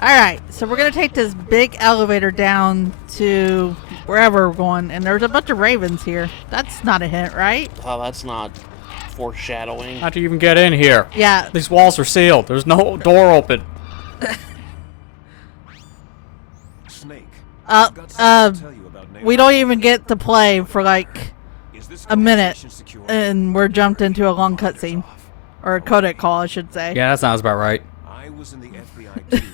Alright, so we're gonna take this big elevator down to wherever we're going, and there's a bunch of ravens here. That's not a hint, right? Oh, that's not foreshadowing. How'd you even get in here? Yeah. These walls are sealed. There's no door open. Snake. We don't even get to play for like a minute, and we're jumped into a long cutscene. Or a codec call, I should say. Yeah, that sounds about right. I was in the FBI too, you know.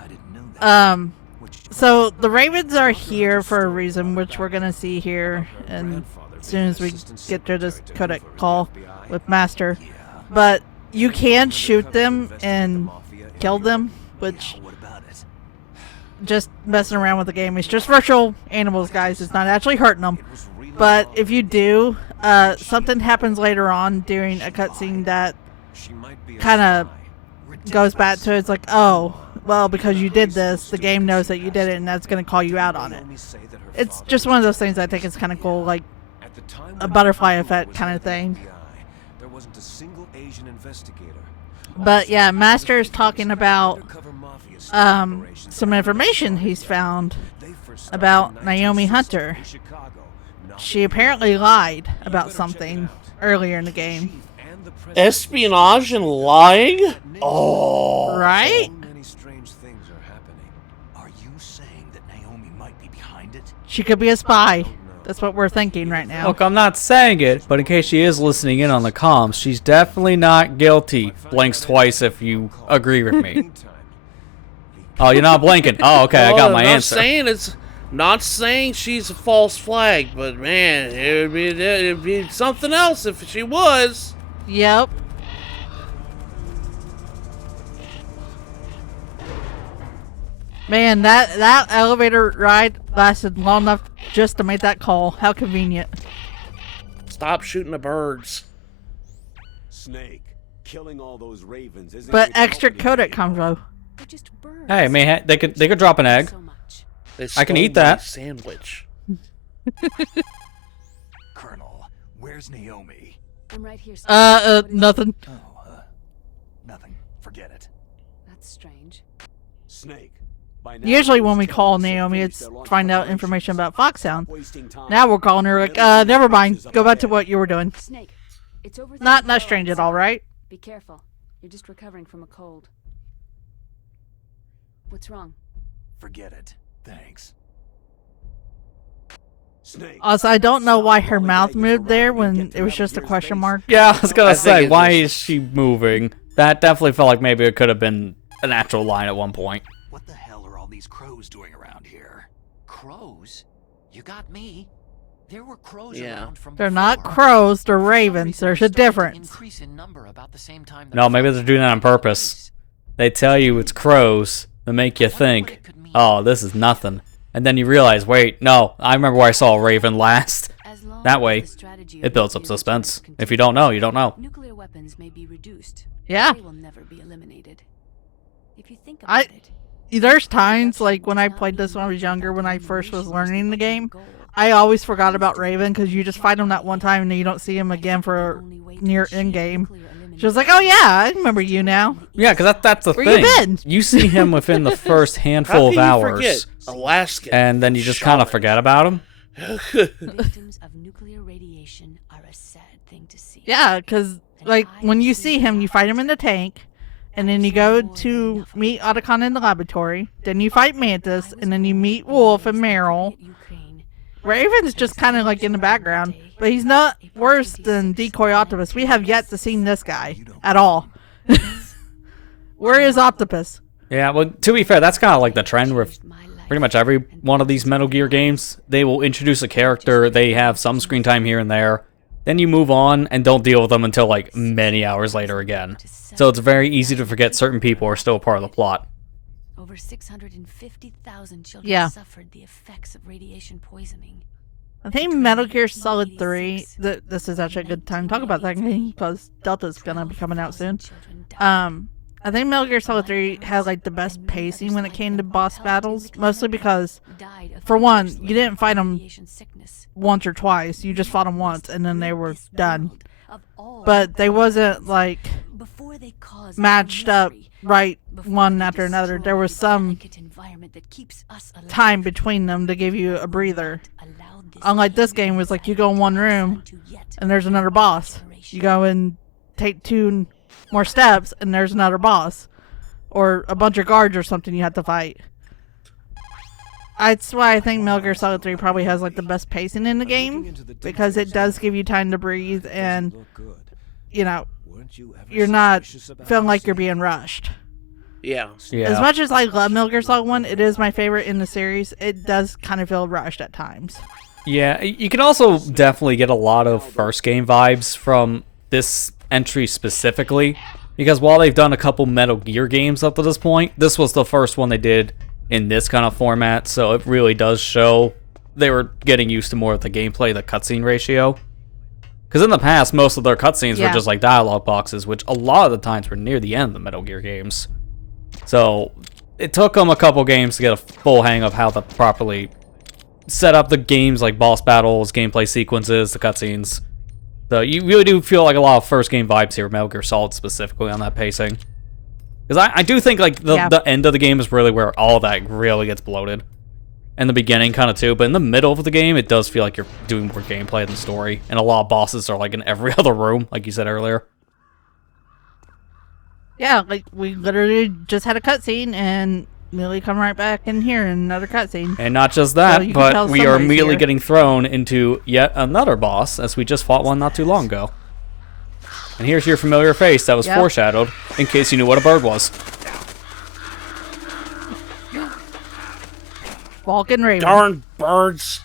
I didn't know that. So the ravens are here for a reason, which we're gonna see here, and as soon as we get to this codec call with Master. But you can shoot them and kill them, which just messing around with the game. It's just virtual animals, guys. It's not actually hurting them. But if you do, something happens later on during a cutscene that kind of goes back to it's like, oh, well, because you did this, the game knows that you did it, and that's going to call you out on it. It's just one of those things I think is kind of cool, like a butterfly effect kind of thing. But yeah, Master is talking about some information he's found about Naomi Hunter. She apparently lied about something earlier in the game. Espionage and lying? Oh. Right? Many strange things are happening. Are you saying that Naomi might be behind it? She could be a spy. That's what we're thinking right now. Look, I'm not saying it, but in case she is listening in on the comms, she's definitely not guilty. Blinks twice if you agree with me. Oh, you're not blinking. Oh, okay, I got my answer. Not saying she's a false flag, but man, it'd be something else if she was. Yep. Man, that elevator ride lasted long enough just to make that call. How convenient. Stop shooting the birds. Snake, killing all those ravens isn't But going to extra help codec combo. Hey, man, they could drop an egg. I can eat that. Sandwich. Colonel, where's Naomi? I'm right here. Sir. Nothing. Oh, nothing. Forget it. That's strange. Snake. By now, Usually when we call Snake Naomi, finished it's their long find out preparation. information about Foxhound. Wasting time. Now we're calling her like, never mind. Go back to what you were doing. Snake, it's over. Not strange at all, right? Be careful. You're just recovering from a cold. What's wrong? Forget it. Thanks. Snake. Also, I don't know why her mouth moved there when it was just a question mark. Yeah, I was gonna I say, think it why was- is she moving? That definitely felt like maybe it could have been an actual line at one point. What the hell are all these crows doing around here? Crows? You got me. There were crows Yeah. around from They're before. not crows, they're For some ravens. reason, There's they a started to difference. increase in number about the same time that No, maybe they're doing that on purpose. They tell you it's crows to make you think, oh, this is nothing. And then you realize, wait, no, I remember where I saw a raven last. As long That as way, the strategy it of builds up nuclear suspense. weapons If you don't know, you don't know. nuclear weapons may be reduced. Yeah. They will never be eliminated. If you think I- about it, There's times, like, when I played this when I was younger, when I first was learning the game, I always forgot about Raven, because you just fight him that one time and then you don't see him again for near end-game. She was like, oh yeah, I remember you now. Yeah, because that's the Where thing. you been? You see him within the first How handful can of you forget hours, Alaska? and then you just kind of forget about him. victims of nuclear radiation are a sad thing to see. Yeah, because, like, when you see him, you fight him in the tank, and then you go to meet Otacon in the laboratory, then you fight Mantis, and then you meet Wolf and Meryl. Raven's just kind of like in the background, but he's not worse than Decoy Octopus. We have yet to see this guy at all. Where is Octopus? Yeah, well, to be fair, that's kind of like the trend with pretty much every one of these Metal Gear games. They will introduce a character, they have some screen time here and there, then you move on and don't deal with them until like many hours later again. So it's very easy to forget certain people are still a part of the plot. Over 650,000 children Yeah. suffered the effects of radiation poisoning. I think Metal Gear Solid 3, this is actually a good time to talk about that game, because Delta's gonna be coming out soon. I think Metal Gear Solid 3 had like the best pacing when it came to boss battles, mostly because, for one, you didn't fight them once or twice, you just fought them once and then they were done. But they wasn't like matched up right one after another. There was some time between them to give you a breather. Unlike this game, was like you go in one room and there's another boss. You go and take 2 more steps and there's another boss, or a bunch of guards or something you have to fight. That's why I think Metal Gear Solid 3 probably has like the best pacing in the game, because it does give you time to breathe and, you know, you're not feeling like you're being rushed. Yeah. As much as I love Metal Gear Solid 1, it is my favorite in the series. It does kind of feel rushed at times. Yeah, you can also definitely get a lot of first game vibes from this entry specifically, because while they've done a couple Metal Gear games up to this point, this was the first one they did in this kind of format, so it really does show they were getting used to more of the gameplay, the cutscene ratio. Because in the past, most of their cutscenes were just like dialogue boxes, which a lot of the times were near the end of the Metal Gear games. So it took them a couple games to get a full hang of how to properly set up the games, like boss battles, gameplay sequences, the cutscenes. So you really do feel like a lot of first game vibes here, Metal Gear Solid specifically on that pacing. Because I do think like the end of the game is really where all of that really gets bloated. And the beginning kind of too, but in the middle of the game, it does feel like you're doing more gameplay than story. And a lot of bosses are like in every other room, like you said earlier. Yeah, like we literally just had a cutscene and immediately come right back in here in another cutscene. And not just that, So but we are immediately here. getting thrown into yet another boss, as we just fought one not too long ago. And here's your familiar face that was foreshadowed, in case you knew what a bird was. Vulcan Raven. Darn birds.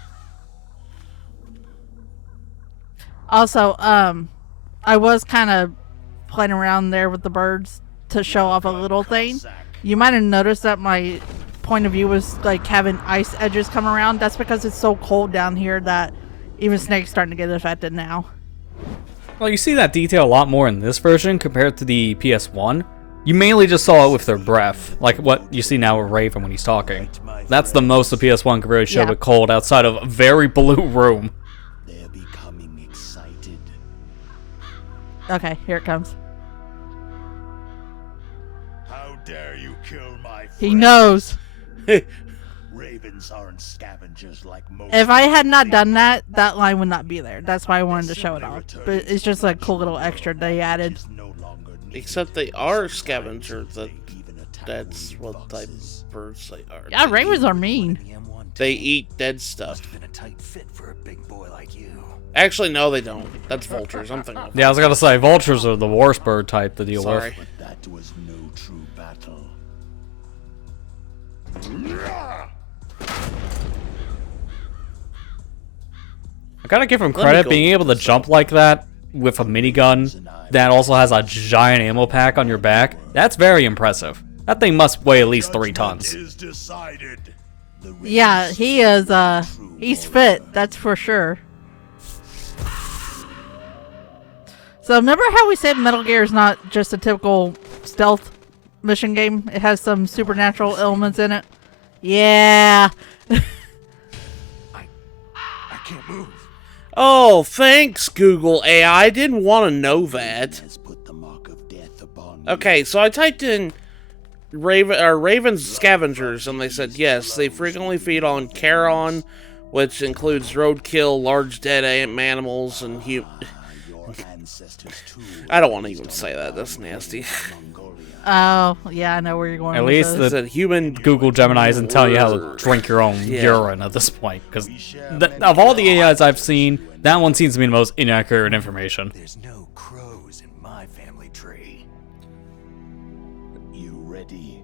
Also, I was kind of playing around there with the birds to show off a little thing. You might have noticed that my point of view was like having ice edges come around. That's because it's so cold down here that even Snake's starting to get affected now. Well, you see that detail a lot more in this version compared to the PS1. You mainly just saw it with their breath, like what you see now with Raven when he's talking. That's the most the PS1 could really show it cold outside of a very blue room. They're becoming excited. Okay, here it comes. How dare you kill my friend? He knows. Ravens aren't scavengers like most. If I had not done that, that line would not be there. That's why I wanted to show it off. But it's just a cool little extra they added. Except they are scavengers. That's what type of birds they are. Yeah, ravens are mean. They eat dead stuff. Must've been a tight fit for a big boy like you. Actually, no, they don't. That's vultures. I'm thinking of Yeah, I was gonna say, vultures are the worst bird type to deal Sorry. with. But that was no true battle. I gotta give him credit, go. being able to jump like that with a minigun that also has a giant ammo pack on your back. That's very impressive. That thing must weigh at least 3 tons. Is decided. The Yeah, he is, he's fit, that's for sure. So remember how we said Metal Gear is not just a typical stealth mission game? It has some supernatural elements in it. Yeah. I can't move. Oh, thanks, Google AI. I didn't want to know that. Has put the mark of death upon me. Okay, so I typed in Raven's scavengers, and they said yes, they frequently feed on carrion, which includes roadkill, large dead animals, and Your ancestors too. I don't want to even say that. That's nasty. Oh, yeah, I know where you're going At with least this. It said human Google Gemini isn't telling you how to drink your own urine at this point, because of all the AIs I've seen, that one seems to be the most inaccurate information. There's no crows in my family tree. You ready?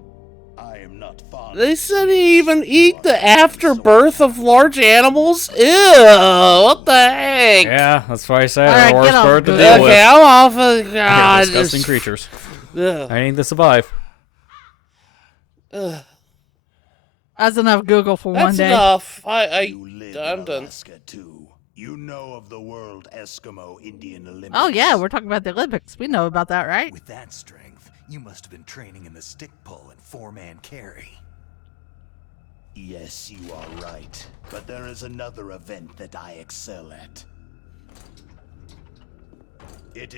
I am not fond. They said he even eat the afterbirth of large animals? Ew, what the heck? Yeah, that's why I say All right, the worst get off bird to Google. deal Okay, with. I'm off of They're God. disgusting creatures. Ugh. I need to survive. That's enough Google for one That's day. enough. You live I'm in done. Alaska too. You know of the World Eskimo Indian Olympics. Oh, yeah, we're talking about the Olympics. We know about that, right? With that strength, you must have been training in the stick pull and 4-man carry. Yes, you are right. But there is another event that I excel at.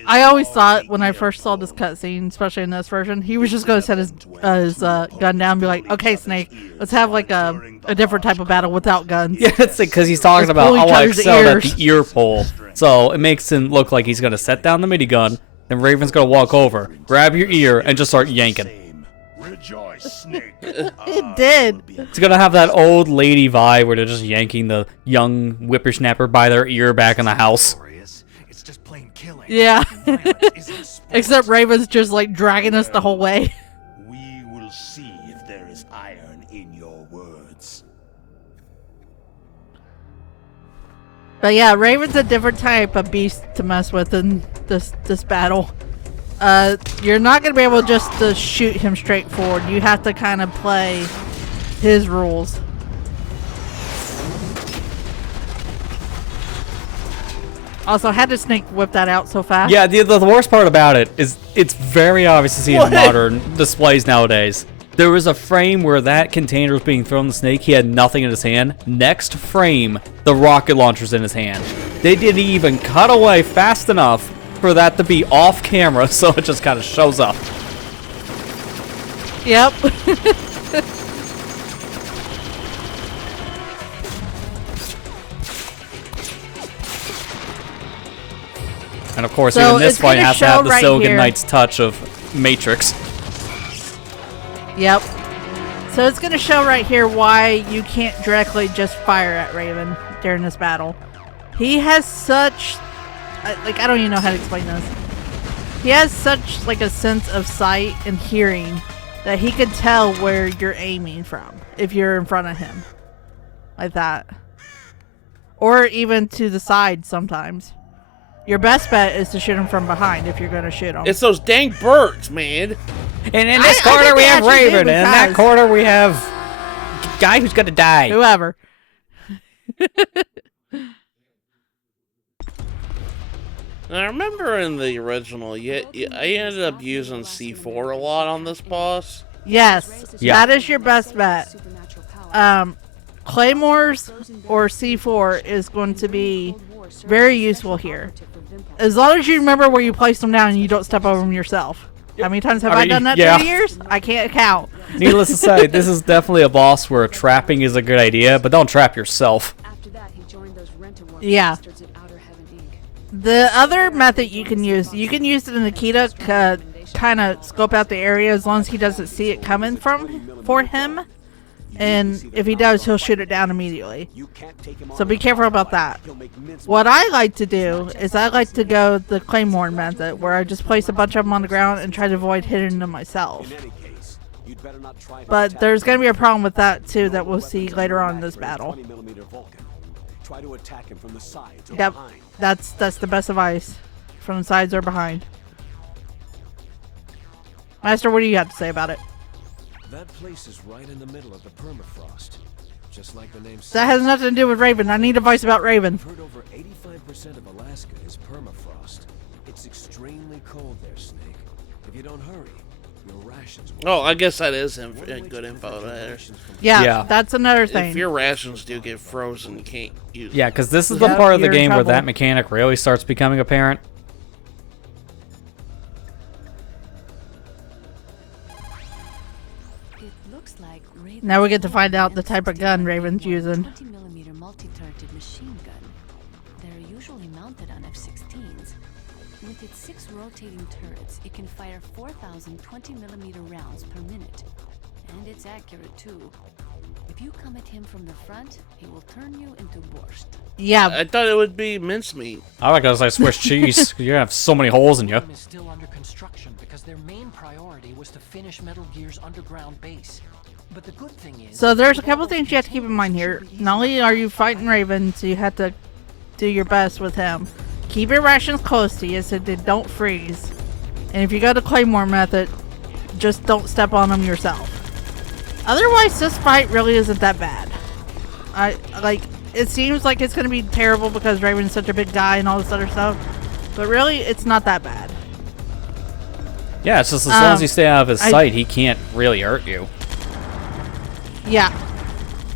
I always thought when I first saw this cutscene, especially in this version, he was just going to set his gun down and be like, okay, Snake, let's have like a different type of battle without guns. Yeah, it's because he's talking Let's about, pull each oh, I other's excelled at ears. the ear pull. So it makes him look like he's going to set down the minigun, then Raven's going to walk over, grab your ear, and just start yanking. Rejoice, Snake. It did. It's going to have that old lady vibe where they're just yanking the young whippersnapper by their ear back in the house. It's just plain killing. Yeah. Violence isn't sport. Except Raven's just like dragging us the whole way. We will see if there is iron in your words. But yeah, Raven's a different type of beast to mess with in this battle. You're not going to be able just to shoot him straight forward. You have to kind of play his rules. Also, had the Snake whip that out so fast. Yeah, the worst part about it is it's very obvious to see in modern displays nowadays. There was a frame where that container was being thrown in the Snake. He had nothing in his hand. Next frame, the rocket launcher's in his hand. They didn't even cut away fast enough for that to be off camera, so it just kind of shows up. Yep. And of course, So even this it's fight gonna has to have show the right Silgan here. Knight's touch of Matrix. Yep. So it's going to show right here why you can't directly just fire at Raven during this battle. He has such... like, I don't even know how to explain this. He has such, like, a sense of sight and hearing that he can tell where you're aiming from if you're in front of him. Like that. Or even to the side sometimes. Your best bet is to shoot him from behind if you're going to shoot him. It's those dang birds, man. And in this I corner think we they have actually do Raven, and in that because- corner we have guy who's gonna die. Whoever. I remember in the original, I ended up using C4 a lot on this boss. Yes. Yeah. That is your best bet. Claymores or C4 is going to be very useful here. As long as you remember where you place them down and you don't step over them yourself. How many times have I mean, done that yeah. through the years? I can't count. Needless to say, this is definitely a boss where trapping is a good idea, but don't trap yourself. After that, he joined those rent-a-work Yeah. bastards at Outer Heaven Inc. The other method you can use it in Nikita to kind of scope out the area as long as he doesn't see it coming for him. And if he does, he'll shoot it down immediately. So be careful about that. What I like to do is I like to go the Claymore method, where I just place a bunch of them on the ground and try to avoid hitting them myself. But there's going to be a problem with that too that we'll see later on in this battle. Try to attack him from the sides or Yep, behind. that's the best advice. From the sides or behind. Master, what do you have to say about it? That place is right in the middle of the permafrost. Just like the name says. That has nothing to do with Raven. I need advice about Raven. I've heard over 85% of Alaska is permafrost. It's extremely cold there, Snake. If you don't hurry, your rations will... Oh, I guess that is good info there. Yeah, Yeah. that's another If thing. your rations do get frozen, you can't use them. Yeah, because this is the Yep, part of the you're in game where trouble. that mechanic really starts becoming apparent. It looks like Raven Now we get to find out the type of gun Raven's using. 20mm multi-turreted machine gun. They're usually mounted on F-16s. With its 6 rotating turrets, it can fire 4,000 20mm rounds per minute. And it's accurate too. If you come at him from the front, he will turn you into borscht. Yeah, I thought it would be mincemeat. I like as I Swiss cheese. You're gonna have so many holes in you. Is still under construction because their main priority was to finish Metal Gear's underground base. But the good thing is, so there's a couple things you have to keep in mind here. Not only are you fighting Raven, so you have to do your best with him. Keep your rations close to you so they don't freeze. And if you go to Claymore method, just don't step on them yourself. Otherwise, this fight really isn't that bad. It seems like it's going to be terrible because Raven's such a big guy and all this other stuff. But really, it's not that bad. Yeah, it's just as long as you stay out of his sight, he can't really hurt you. Yeah.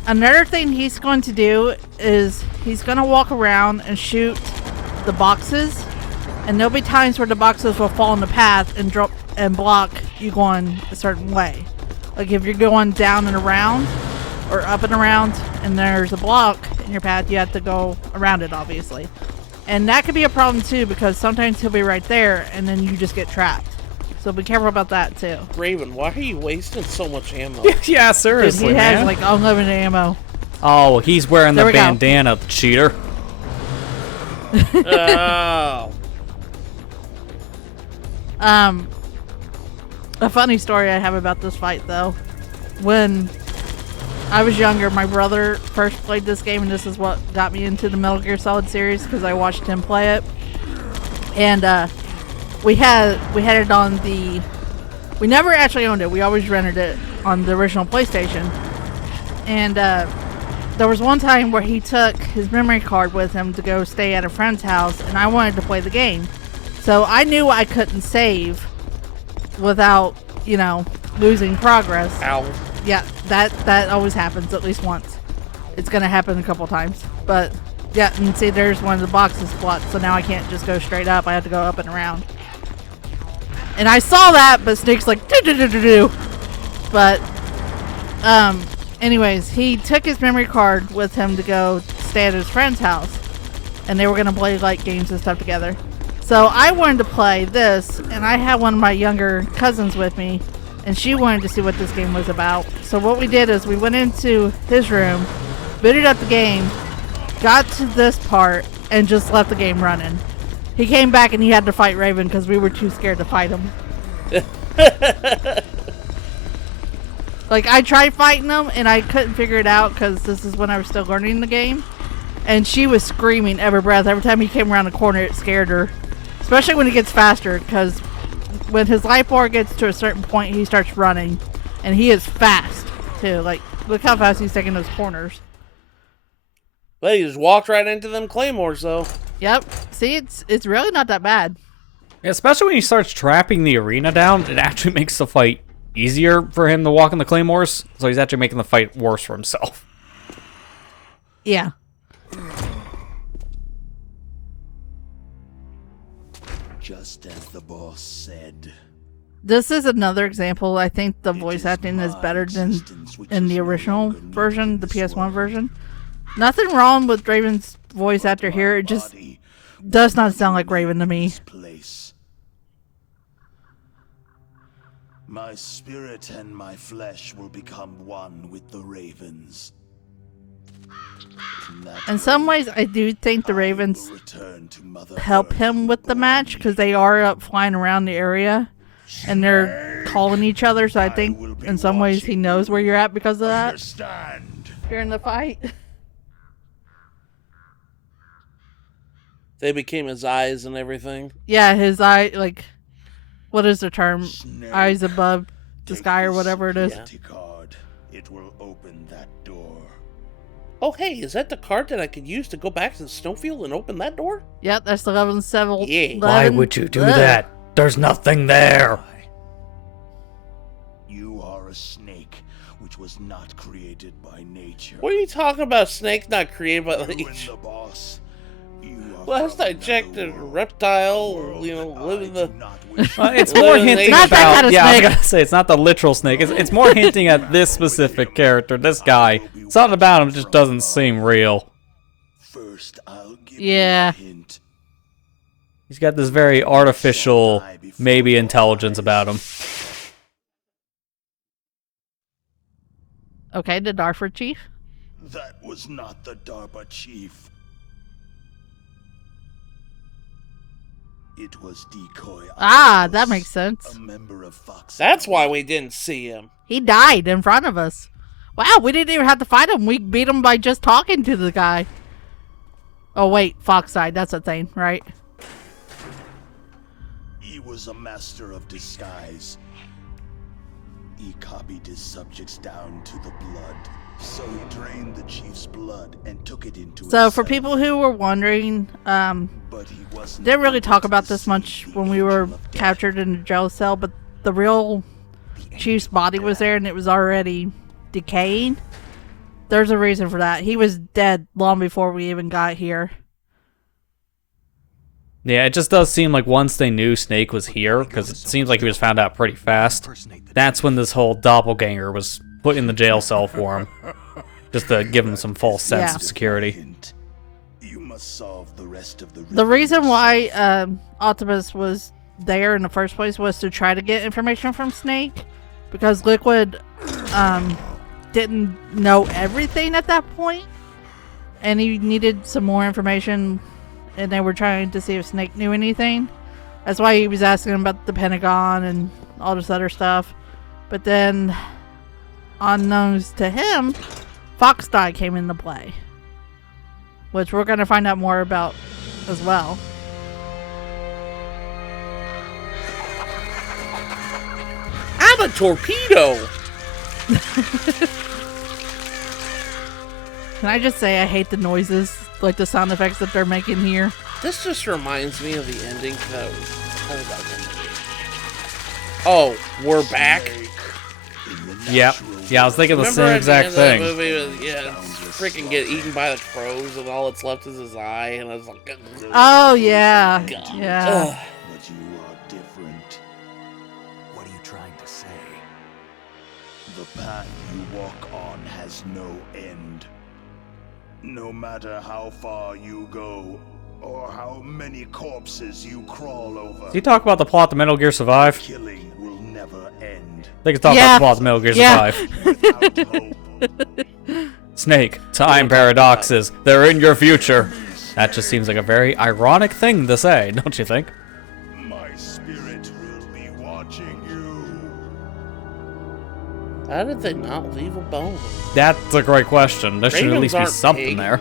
Another thing he's going to do is he's going to walk around and shoot the boxes And there'll be times where the boxes will fall in the path and drop and block you going a certain way. Like if you're going down and around or up and around and there's a block in your path, you have to go around it, obviously. And that could be a problem too, because sometimes he'll be right there and then you just get trapped. So be careful about that too. Raven, why are you wasting so much ammo? Yeah, Dude, seriously, he has man. like unlimited ammo. Oh, he's wearing There the we go. bandana, cheater. Oh. A funny story I have about this fight though. When I was younger, my brother first played this game, and this is what got me into the Metal Gear Solid series because I watched him play it. And we had it on the. We never actually owned it. We always rented it on the original PlayStation. And there was one time where he took his memory card with him to go stay at a friend's house, and I wanted to play the game. So I knew I couldn't save without, you know, losing progress. Ow. Yeah, that always happens at least once. It's gonna happen a couple times. But yeah, and see, there's one of the boxes blocked, so now I can't just go straight up. I have to go up and around. And I saw that, but Snake's like do. But anyways, he took his memory card with him to go stay at his friend's house, and they were gonna play like games and stuff together. So I wanted to play this, and I had one of my younger cousins with me, and she wanted to see what this game was about. So what we did is we went into his room, booted up the game, got to this part, and just left the game running. He came back and he had to fight Raven because we were too scared to fight him. Like, I tried fighting him and I couldn't figure it out because this is when I was still learning the game. And she was screaming every breath. Every time he came around the corner, it scared her. Especially when he gets faster, because when his life bar gets to a certain point, he starts running. And he is fast, too. Like, look how fast he's taking those corners. Well, he just walked right into them claymores, though. Yep. See, it's really not that bad. Yeah, especially when he starts trapping the arena down, it actually makes the fight easier for him to walk in the claymores. So he's actually making the fight worse for himself. Yeah. Just as the boss said. This is another example. I think the voice acting is better than in the original version, the PS1 version. Nothing wrong with Raven's voice actor here. It just does not sound like Raven to me. My spirit and my flesh will become one with the ravens. In some ways, I do think the Ravens help him with the match because they are up flying around the area and they're calling each other. So I think in some ways he knows where you're at because of that during the fight. They became his eyes and everything. Yeah, his eye, like, what is the term? Eyes above the sky or whatever it is. Yeah. It will open that door. Oh, hey, is that the card that I could use to go back to the snowfield and open that door? Yep, that's the 11-7. Yeah. Why would you do that? There's nothing there. You are a snake, which was not created by nature. What are you talking about? Snake not created by You and nature? the boss. Last I checked, a reptile, you know, live in the... It's more hinting Not that about. kind of Yeah, I was snake. gonna say it's not the literal snake. It's more hinting at this specific character, this guy. Something about him just doesn't seem real. First, I'll give Yeah. you a hint. He's got this very artificial, maybe intelligence about him. Okay, the Darfur chief. That was not the DARPA chief. It was Decoy. Ah, Octopus, that makes sense. A member of Fox. That's why we didn't see him. He died in front of us. Wow, we didn't even have to fight him. We beat him by just talking to the guy. Oh, wait, Fox died. That's a thing, right? He was a master of disguise. He copied his subjects down to the blood. So he drained the chief's blood and took it into So for people who were wondering, but he wasn't didn't really able talk to about this much deceive when the we were angel of death. captured in the jail cell, but the real chief's body was there and it was already decaying. There's a reason for that. He was dead long before we even got here. Yeah, it just does seem like once they knew Snake was here, because it seems like he was found out pretty fast, that's when this whole doppelganger was put in the jail cell for him. Just to give him some false sense of security. You must solve the rest of The reason why Optimus was there in the first place was to try to get information from Snake, because Liquid didn't know everything at that point, and he needed some more information, and they were trying to see if Snake knew anything. That's why he was asking him about the Pentagon and all this other stuff. But then, unknowns to him, Foxdie came into play, which we're going to find out more about as well. I'm a torpedo! Can I just say I hate the noises, like the sound effects that they're making here? This just reminds me of the ending to that. Oh, we're back? Yep. Yeah, I was thinking the Remember same at the exact end of that thing. movie, yeah, freaking get eaten by the crows and all that's left is his eye, and I was like, Oh, yeah. God. Yeah. Ugh. But you are different. What are you trying to say? The path you walk on has no end. No matter how far you go, or how many corpses you crawl over, Did you talk about the plot to Metal Gear Survive? killing will never end. They can talk Yeah. about the plot to Metal Gear Yeah. Survive. Without hope. Snake, time paradoxes, they're in your future. That just seems like a very ironic thing to say, don't you think? My spirit will be watching you. How did they not leave a bone? That's a great question. There should at Ravens least be aren't something pig. there.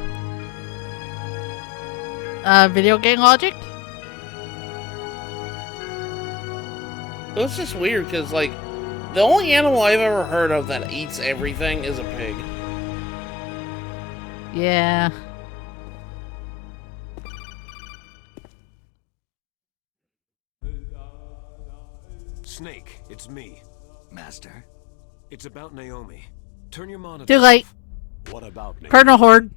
Video game logic? It was just weird, because, like, the only animal I've ever heard of that eats everything is a pig. Yeah. Snake, it's me. Master? It's about Naomi. Turn your monitor. Too late. What about Naomi? Colonel Horde.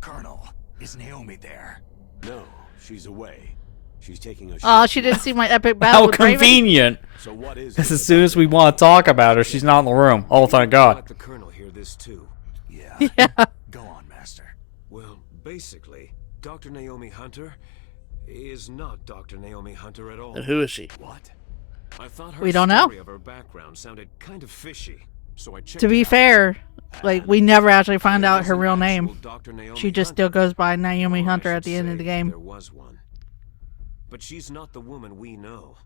Colonel, is Naomi there? No, she's away. She's taking a Oh, shot. she didn't see my epic battle How with Raven. convenient! So what is Because it as soon as we want to talk about her, she's not in the room. Oh, thank God. Let the Colonel hear this too. Yeah. Yeah. Go on, Master. Well, basically, Dr. Naomi Hunter is not Dr. Naomi Hunter at all. And who is she? What? I thought her We don't know. story of her background sounded kind of fishy, so I checked To be it out. fair, like, we never actually find There out is her an real actual name. Dr. Naomi She just Hunter. still goes by Naomi Or I Hunter at should the end of the say game. There was one. But she's not the woman we know.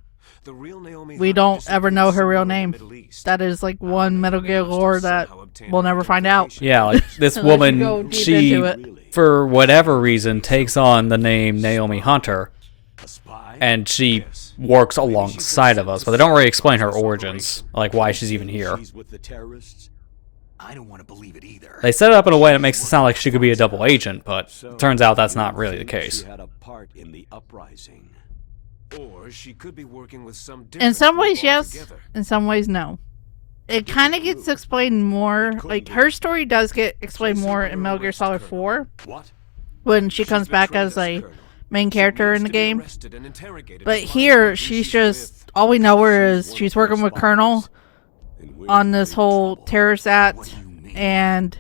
The real Naomi We Hunter don't ever know her real disappeared name. somewhere in the Middle East. That is like How one Metal they Gear managed to lore that somehow obtain we'll her never find out. identification. Yeah, like this Unless you go woman, deep she, into it. for whatever reason, takes on the name Naomi Hunter, A spy? and she Yes. works alongside of us, but they don't really explain her origins, like why she's even here. She's with the terrorists. I don't want to believe it either. They set it up in a way that makes it sound like she could be a double agent, but it turns out that's not really the case. She had a part in the uprising. Or she could be working with some In some different ways, group yes. altogether. In some ways, no. It kind of gets explained more. Like, her story does get explained more in Metal Gear Solid 4 What? when she comes She's back betrayed as us, a Colonel. main She character in needs the to be game. arrested and interrogated But to find here, out who she's she's just, with. all we know her She's is one she's of our working with Colonel spies. And we're on in this big whole trouble. terrorist What act, do you mean? and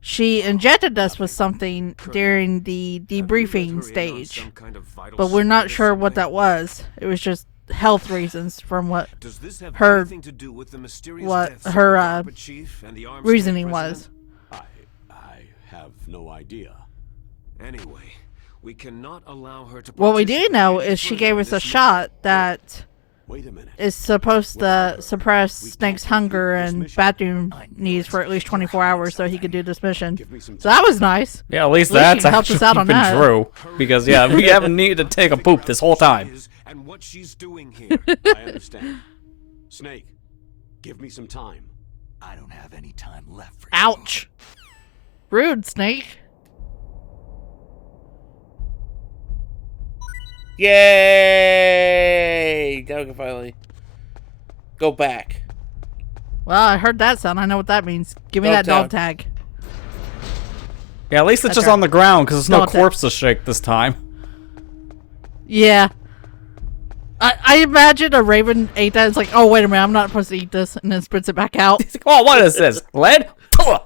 she injected us with something during the Have you let debriefing her in on stage. some kind of vital But we're not secret or sure what something? that was. It was just health reasons from what Does this have her- anything to do with the mysterious what deaths of her, the DARPA chief and the armed state reasoning was. president? I have no idea. Anyway, we cannot allow her to What we do participate know any is she further gave in us a this shot mission. that Wait a minute. is supposed to suppress Snake's hunger and bathroom needs for at least 24 hours so he could do this mission. Give me some So that was nice. Yeah, at least At least that's you helped us actually out on been that. true. Because, yeah, we haven't needed to take a poop this whole time. And what she's doing here. I understand. Snake, give me some time. I don't have any time left for you. Ouch. Rude, Snake. Yay! Go finally. Go back. Well, I heard that sound. I know what that means. Give me Dog that dog tag. tag. Yeah, at least it's That's just right. on the ground, because there's no Don't corpse to shake this time. Yeah. I imagine a raven ate that. It's like, oh, wait a minute, I'm not supposed to eat this. And then spits it back out. Oh, what is this? Lead? Puh!